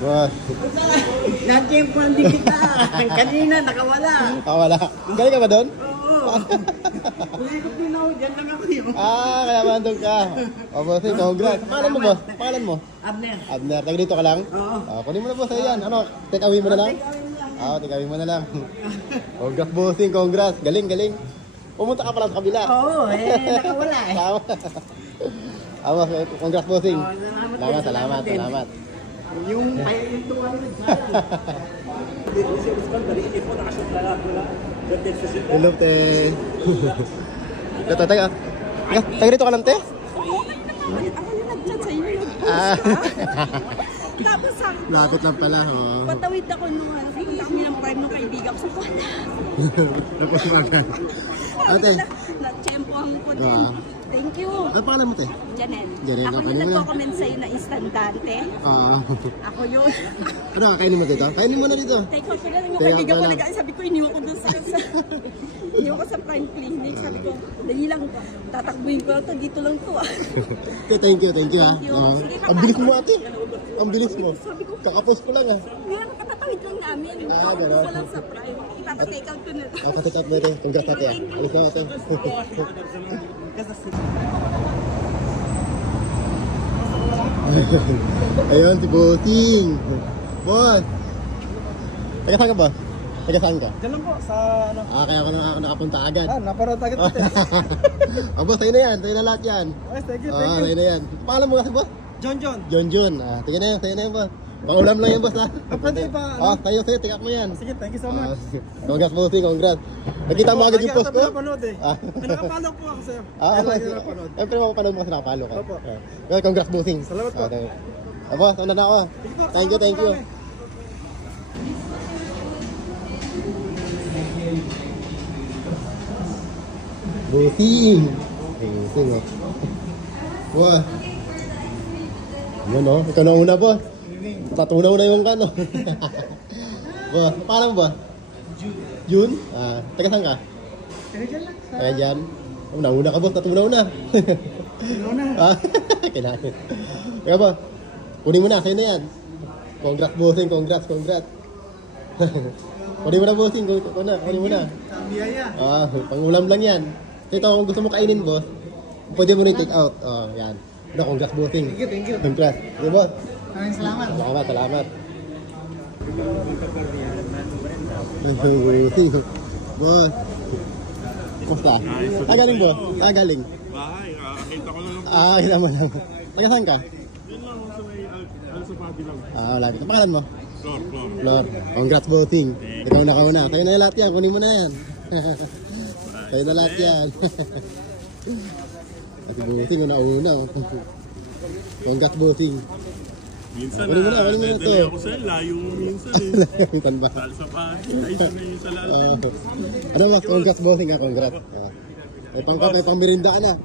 Boss. Na-champion din kita. Kanina, nakawala. Nakawala. Galing ka ba doon? Oo. Hindi ko pinaw. Diyan lang ako yun. Kaya ba nandun ka? O, bossing, congrats. Pangalan mo, boss? Pangalan mo? Abner. Abner. Taga dito ka lang? Oo. Kunin mo na, boss. Ayan. Ano? Take away mo na lang? Take away mo na lang. Congrats, bossing. Congrats. Galing, galing. Pumunta ka pala sa kabila. Oo, nakawala eh. Tama. Congrats, bossing. Salamat. Yung 200 Hello, te. Taga dito ka lang, te? Oo, ako yung nag-chat sa inyo. Tapos sabi ko, lapit lang pala, patawid ako nung pupunta kami ng farm ng kaibigan ko. Tapos maga. Ate. Na-champion ko din. Thank you. Ano pangalan mo, te? Janelle. Janelle, Ako yung nagko-comment sa'yo na instantante. Ako yun. Ano, kainin mo dito? Kainin mo na dito. Take out ko na lang yung kaibigan ko. Sabi ko, iniwan ko doon sa iniwan ko sa prime clinic. Sabi ko, dali lang, tatakbuhin ko ito. Dito lang to. Thank you, ha. Ang bilis mo, ate. Ang bilis mo. Sabi ko, kakapos ko lang, ha. ngayon, katatawid lang namin. Kakapos ko lang sa prime. Ipapatake out ko na lang. Patake out mo, ate. Congrats, ate. Alis na, ate. Ayun, si Bossing. Boss. Taga saan ka ba? Taga saan ka? Diyan lang po, sa ano? Kaya ako nakapunta agad. Naparot agad ito. Boss, sa'yo na yan. Sa'yo na lahat yan. Thank you. Sa'yo na yan. Pangalan mo kasi, boss? John. John. Sige na yan, sa'yo na yan, boss. Pangulam lang yan, boss, ha? Pwede pa. Sa'yo, tingak mo yan. Sige, thank you so much. Congrats, Bossing, congrats. Nakita mo agad yung post ko? Pinapanood eh. Nakapalo po ako sa'yo. Siyempre, mapapanood mo kasi nakapalo ka. Opo. Congrats, Bossing. Salamat po. Boss, una na ako. Thank you. Bossing. Bossing, Wah. Yan, ikaw na una, boss. Tatunaw na yung kano. Boss, paano ba? June? Taga saan ka? Taga dyan. Nauna ka, boss. Natunaw na. Kailangan. Kaya ba? Kunin mo na. Sa'yo na yan. Congrats, bossing. Congrats. Kunin mo na, bossing. Kunin mo na. Pangulam lang yan. Ito, kung gusto mo kainin, boss, pwede mo rin take out. Yan. Congrats, bossing. Thank you. Congrats. Sige, boss. Maraming salamat. Salamat. Bossing. Boss. Kumusta? Galing, boss. Galing. Bahay, kita ko lang. Kita mo lang. Taga saan ka? Yun lang, sa may Al-Safadi lang. Lagi. Ang pangalan mo? Flor. Congrats, bossing. Ikaw na kauna. Sa'yo na yung lahat yan. Kunin mo na yan. Sa'yo na lahat yan. Kasi bossing, una-una. Congrats, bossing. Minsan Kunin mo na medali ito. ako sa'yo, layo mo minsan eh. Minsan ba? Sa Al-Safadi, ay isa na yung sa lalim. Ano mas? Congrats, bossing. Congrats. May pangkap, may pamirinda na.